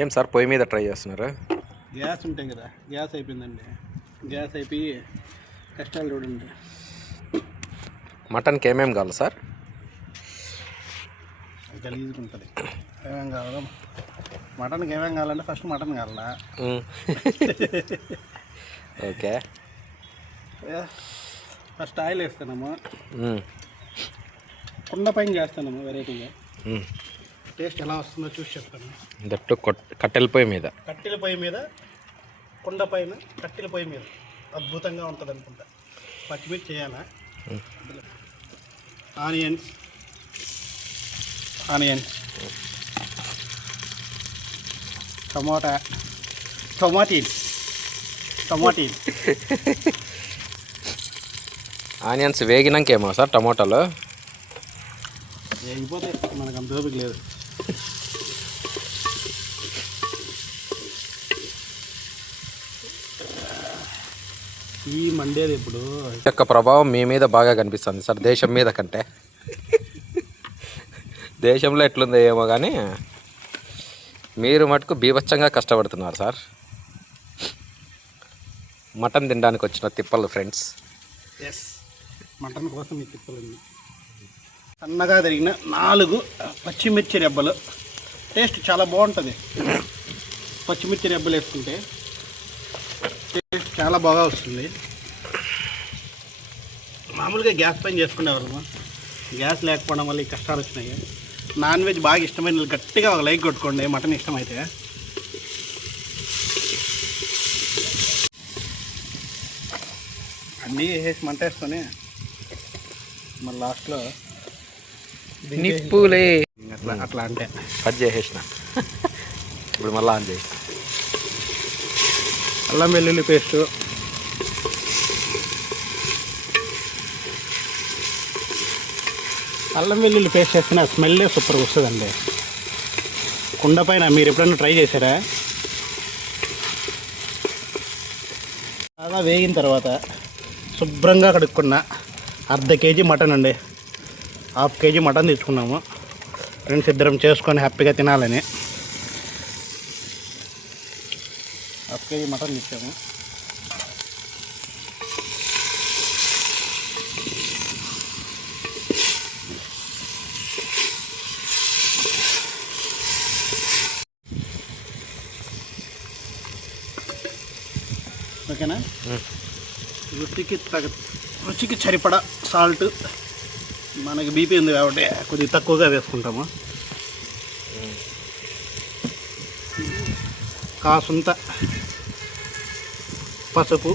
ఏం సార్ పొయ్యి మీద ట్రై చేస్తున్నారా? గ్యాస్ ఉంటాయి కదా, గ్యాస్ అయిపోయిందండి. గ్యాస్ అయిపోయి కష్టాలు చూడండి. మటన్కి ఏమేమి కావాలి సార్? గలీజ్గా ఉంటుంది. ఏమేమి కావాలో మటన్కి ఏమేమి కావాలంటే ఫస్ట్ మటన్ కావాలా. ఓకే, ఫస్ట్ ఆయిల్ వేస్తాము. కుండ పైన చేస్తాము వెరైటీగా. టేస్ట్ ఎలా వస్తుందో చూసి చెప్తాను. దట్టు కట్టెల పొయ్యి మీద, కట్టెల పొయ్యి మీద, కుండ పైన కట్టెల పొయ్యి మీద అద్భుతంగా ఉంటుంది అనుకుంటా. పచ్చిమిర్చి చేయాలా, ఆనియన్స్ టమాటీ ఆనియన్స్ వేగినాక ఏమో సార్ టమాటాలు వేగిపోతాయి, మనకు అంత ఓపిక లేదు. ఈ మండేది ఇప్పుడు యొక్క ప్రభావం మీ మీద బాగా కనిపిస్తుంది సార్, దేశం మీద కంటే. దేశంలో ఎట్లుందో ఏమో కానీ మీరు మటుకు బీభత్సంగా కష్టపడుతున్నారు సార్. మటన్ తినడానికి వచ్చిన తిప్పలు ఫ్రెండ్స్. ఎస్, మటన్ కోసం ఈ తిప్పలు. సన్నగా తరిగిన 4 పచ్చిమిర్చి రెబ్బలు. టేస్ట్ చాలా బాగుంటుంది. పచ్చిమిర్చి రెబ్బలు వేసుకుంటే టేస్ట్ చాలా బాగా వస్తుంది. మామూలుగా గ్యాస్ పైన చేసుకునేవాళ్ళము, గ్యాస్ లేకపోవడం వల్ల ఈ కష్టాలు వచ్చినాయి. నాన్ వెజ్ బాగా ఇష్టమైన గట్టిగా ఒక లైక్ కొట్టుకోండి, మటన్ ఇష్టమైతే. అన్నీ వేసేసి మంట వేసుకొని మళ్ళీ లాస్ట్లో నిప్పులే అట్లా అంటే కట్ చేసేసిన. ఇప్పుడు మళ్ళీ ఆన్ చేసిన. అల్లం వెల్లుల్లి పేస్టు, అల్లం వెల్లుల్లి పేస్ట్ వేసిన స్మెల్లే సూపర్గా వస్తుందండి. కుండ పైన మీరు ఎప్పుడైనా ట్రై చేశారా? బాగా వేగిన తర్వాత శుభ్రంగా కడుక్కున్న 1/2 kg మటన్ అండి. 1/2 kg మటన్ తెచ్చుకున్నాము ఫ్రెండ్స్, ఇద్దరం చేసుకొని హ్యాపీగా తినాలని. 1/2 kg మటన్ తెచ్చాము. ఓకేనా? రుచికి సరిపడా సాల్ట్. మనకి బీపీ ఉంది కాబట్టి కొద్దిగా తక్కువగా వేసుకుంటాము. కాసుంత పసుపు,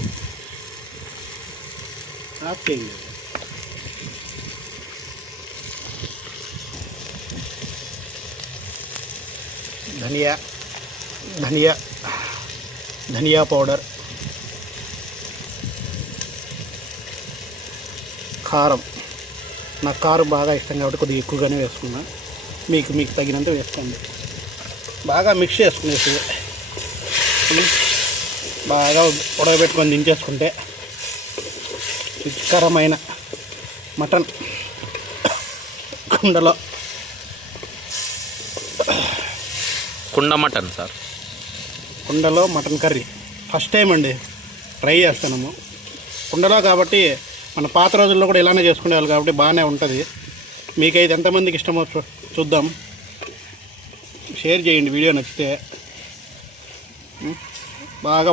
ధనియా పౌడర్, కారం. నాకు కారం బాగా ఇష్టం కాబట్టి కొద్దిగా ఎక్కువగానే వేసుకున్నా. మీకు తగినంత వేసుకోండి. బాగా మిక్స్ చేసుకునేసి బాగా ఉడకబెట్టుకొని దించేసుకుంటే రుచికరమైన మటన్ కుండ మటన్ సార్, కుండలో మటన్ కర్రీ ఫస్ట్ టైం అండి ట్రై చేస్తున్నాము. కుండలో కాబట్టి మన పాత రోజుల్లో కూడా ఇలానే చేసుకునేవాళ్ళు కాబట్టి బాగానే ఉంటుంది. మీకైతే ఎంతమందికి ఇష్టమో చూద్దాం. షేర్ చేయండి వీడియో నచ్చితే. బాగా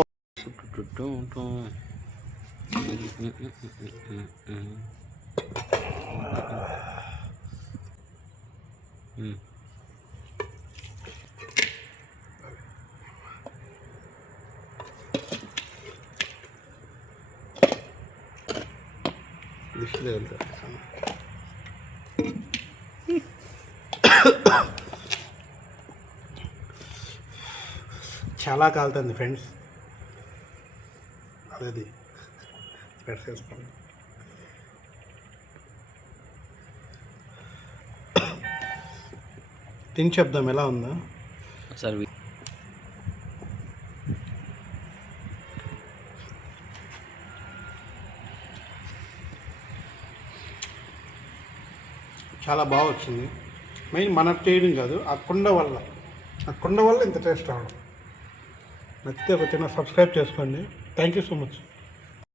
చాలా కాలుతుంది ఫ్రెండ్స్. అదేది స్పెట్స్ వేసుకోండి. తిని చెప్దాం ఎలా ఉందో సార్. చాలా బాగా వచ్చింది. మెయిన్ మనకు చేయడం కాదు, ఆ కుండ వల్ల ఆ కుండ వల్ల ఇంత టేస్ట్ రావడం. నచ్చితే ఒక చిన్న సబ్స్క్రైబ్ చేసుకోండి. Thank you so much.